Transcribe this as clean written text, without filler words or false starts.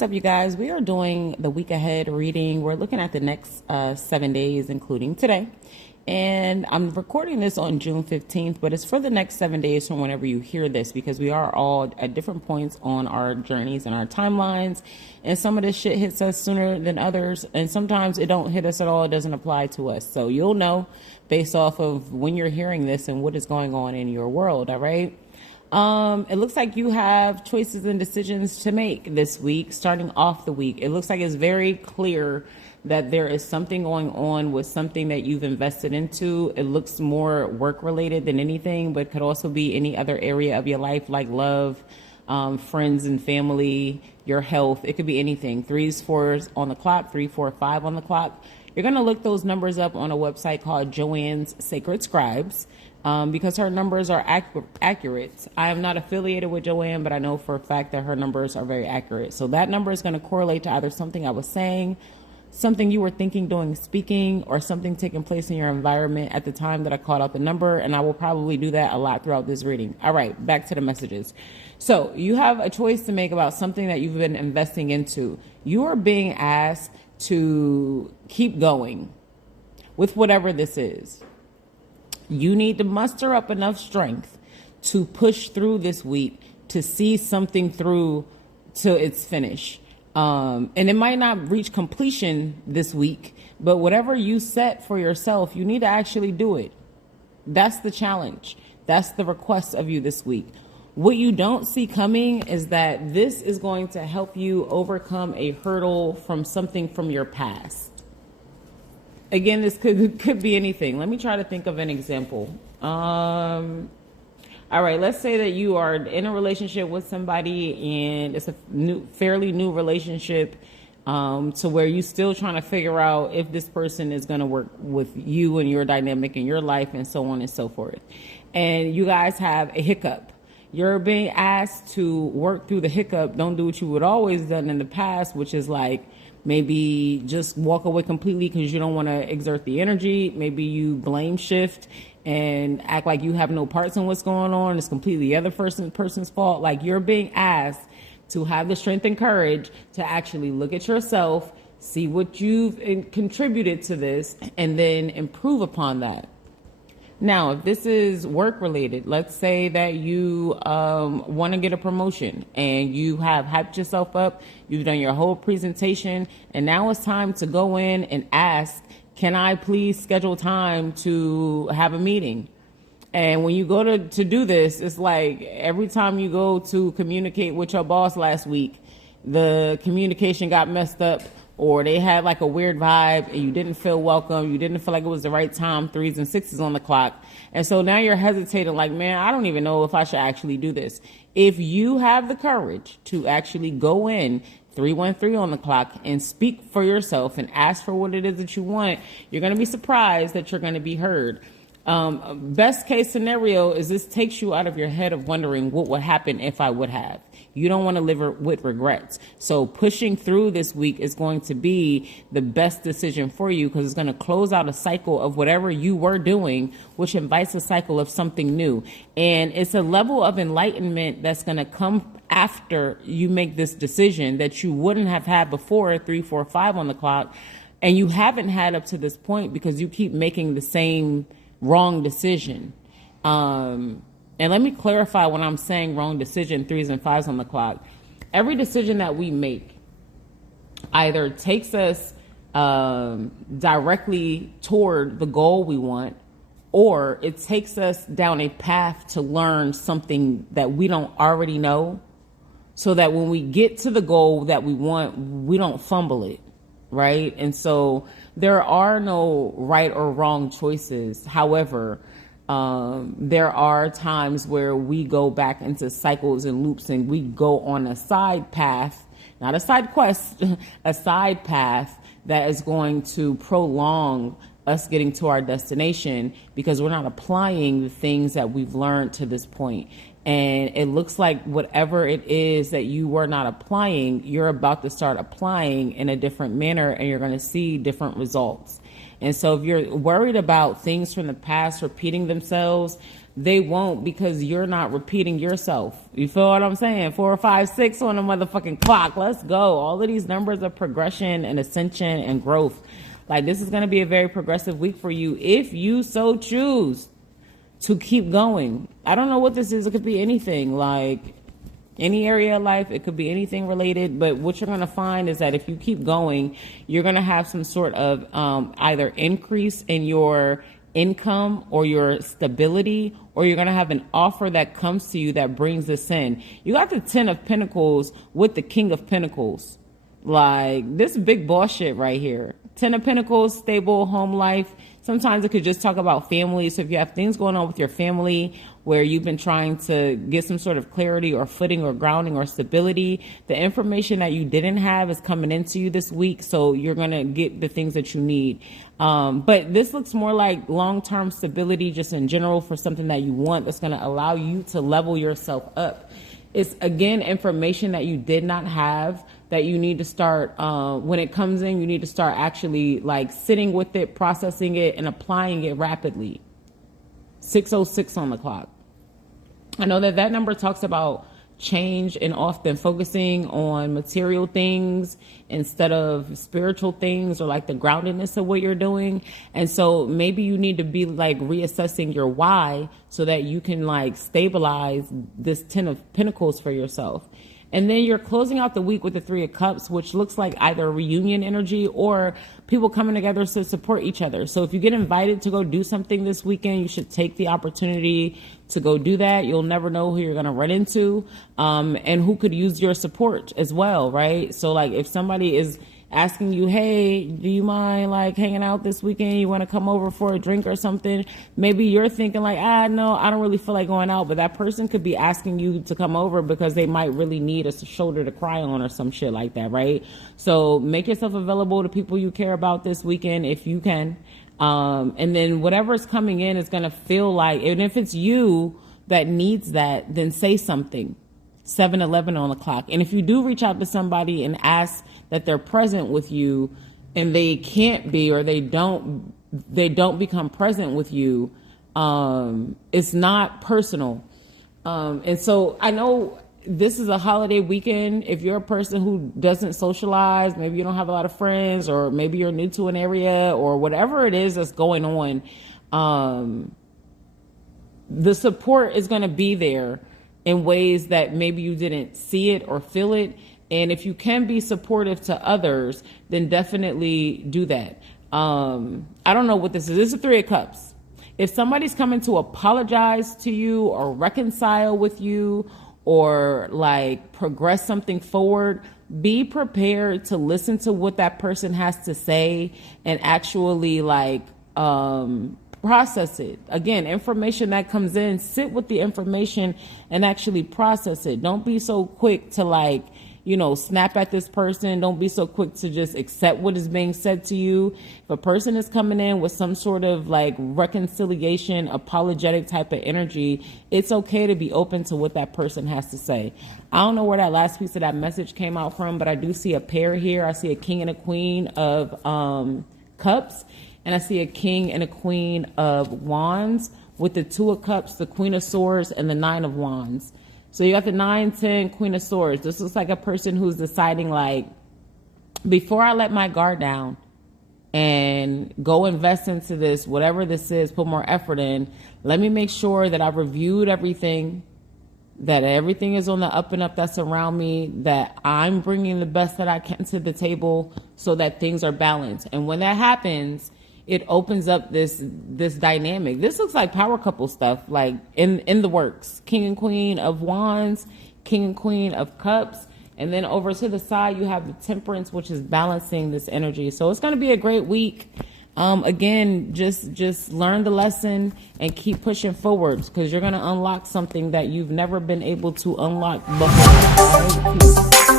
What's up, you guys? We are doing the week ahead reading. We're looking at the next 7 days, including today. And I'm recording this on June 15th, but it's for the next 7 days from whenever you hear this, because we are all at different points on our journeys and our timelines. And some of this shit hits us sooner than others. And sometimes it don't hit us at all. It doesn't apply to us. So you'll know based off of when you're hearing this and what is going on in your world. All right. It looks like you have choices and decisions to make this week, starting off the week. It looks like it's very clear that there is something going on with something that you've invested into. It looks more work related than anything, but could also be any other area of your life, like love, friends and family, your health. It could be anything. 3s, 4s on the clock, 3, 4, 5 on the clock. You're going to look those numbers up on a website called Joanne's Sacred Scribes. Because her numbers are accurate. I am not affiliated with Joanne, but I know for a fact that her numbers are very accurate. So that number is going to correlate to either something I was saying, something you were thinking, doing, speaking, or something taking place in your environment at the time that I called out the number. And I will probably do that a lot throughout this reading. All right, back to the messages. So you have a choice to make about something that you've been investing into. You are being asked to keep going with whatever this is. You need to muster up enough strength to push through this week, to see something through to its finish. And it might not reach completion this week, but whatever you set for yourself, you need to actually do it. That's the challenge. That's the request of you this week. What you don't see coming is that this is going to help you overcome a hurdle from something from your past. Again, this could be anything. Let me try to think of an example. All right, let's say that you are in a relationship with somebody and it's a fairly new relationship, to where you're still trying to figure out if this person is going to work with you and your dynamic in your life and so on and so forth. And you guys have a hiccup. You're being asked to work through the hiccup. Don't do what you would always done in the past, which is like, maybe just walk away completely because you don't want to exert the energy. Maybe you blame shift and act like you have no parts in what's going on. It's completely the other person's fault. Like, you're being asked to have the strength and courage to actually look at yourself, see what you've contributed to this, and then improve upon that. Now, if this is work related, let's say that you want to get a promotion and you have hyped yourself up, you've done your whole presentation, and now it's time to go in and ask, can I please schedule time to have a meeting? And when you go to do this, it's like every time you go to communicate with your boss last week, the communication got messed up, or they had like a weird vibe and you didn't feel welcome. You didn't feel like it was the right time, 3s and 6s on the clock. And so now you're hesitating like, man, I don't even know if I should actually do this. If you have the courage to actually go in 313 on the clock and speak for yourself and ask for what it is that you want, you're going to be surprised that you're going to be heard. Best case scenario is this takes you out of your head of wondering what would happen if I would have. You don't want to live with regrets. So pushing through this week is going to be the best decision for you, because it's going to close out a cycle of whatever you were doing, which invites a cycle of something new. And it's a level of enlightenment that's going to come after you make this decision that you wouldn't have had before 3, 4, 5 on the clock. And you haven't had up to this point because you keep making the same wrong decision. And let me clarify when I'm saying wrong decision, 3s and 5s on the clock. Every decision that we make either takes us directly toward the goal we want, or it takes us down a path to learn something that we don't already know, so that when we get to the goal that we want, we don't fumble it, right? And so there are no right or wrong choices. However, there are times where we go back into cycles and loops, and we go on a side path, not a side quest, a side path that is going to prolong us getting to our destination, because we're not applying the things that we've learned to this point. And it looks like whatever it is that you were not applying, you're about to start applying in a different manner, and you're going to see different results. And so if you're worried about things from the past repeating themselves, they won't, because you're not repeating yourself. You feel what I'm saying? 4, 5, 6 on the motherfucking clock. Let's go. All of these numbers of progression and ascension and growth. Like, this is going to be a very progressive week for you if you so choose to keep going. I don't know what this is. It could be anything, like any area of life. It could be anything related. But what you're going to find is that if you keep going, you're going to have some sort of either increase in your income or your stability, or you're going to have an offer that comes to you that brings this in. You got the 10 of Pentacles with the King of Pentacles. Like, this big boss shit right here. 10 of Pentacles, stable home life. Sometimes it could just talk about family. So if you have things going on with your family where you've been trying to get some sort of clarity or footing or grounding or stability, the information that you didn't have is coming into you this week. So you're going to get the things that you need. But this looks more like long-term stability just in general for something that you want that's going to allow you to level yourself up. It's, again, information that you did not have that you need to start, when it comes in, you need to start actually like sitting with it, processing it, and applying it rapidly. 6:06 on the clock. I know that that number talks about change and often focusing on material things instead of spiritual things or like the groundedness of what you're doing. And so maybe you need to be like reassessing your why so that you can like stabilize this 10 of Pentacles for yourself. And then you're closing out the week with the 3 of Cups, which looks like either reunion energy or people coming together to support each other. So if you get invited to go do something this weekend, you should take the opportunity to go do that. You'll never know who you're going to run into, and who could use your support as well, right? So like if somebody is asking you, hey, do you mind like hanging out this weekend? You want to come over for a drink or something? Maybe you're thinking like, no, I don't really feel like going out. But that person could be asking you to come over because they might really need a shoulder to cry on or some shit like that, right? So make yourself available to people you care about this weekend if you can. And then whatever's coming in is going to feel like, and if it's you that needs that, then say something. 7:11 on the clock. And if you do reach out to somebody and ask that they're present with you and they can't be, or they don't become present with you, it's not personal. And so I know this is a holiday weekend. If you're a person who doesn't socialize, maybe you don't have a lot of friends, or maybe you're new to an area, or whatever it is that's going on, the support is going to be there in ways that maybe you didn't see it or feel it. And if you can be supportive to others, then definitely do that. I don't know what this is. This is a 3 of Cups. If somebody's coming to apologize to you or reconcile with you or like progress something forward, be prepared to listen to what that person has to say and actually like, process it. Again, information that comes in, sit with the information and actually process it. Don't be so quick to like, snap at this person. Don't be so quick to just accept what is being said to you. If a person is coming in with some sort of like reconciliation, apologetic type of energy, it's okay to be open to what that person has to say. I don't know where that last piece of that message came out from, but I do see a pair here. I see a king and a queen of cups. And I see a king and a queen of wands with the 2 of Cups, the Queen of Swords, and the 9 of Wands. So you got the 9, 10, Queen of Swords. This looks like a person who's deciding like, before I let my guard down and go invest into this, whatever this is, put more effort in, let me make sure that I've reviewed everything, that everything is on the up and up that's around me, that I'm bringing the best that I can to the table so that things are balanced. And when that happens, it opens up this dynamic. This looks like power couple stuff, like in the works. King and Queen of Wands, King and Queen of Cups, and then over to the side you have the Temperance, which is balancing this energy. So it's going to be a great week. Again, just learn the lesson and keep pushing forward, because you're going to unlock something that you've never been able to unlock before.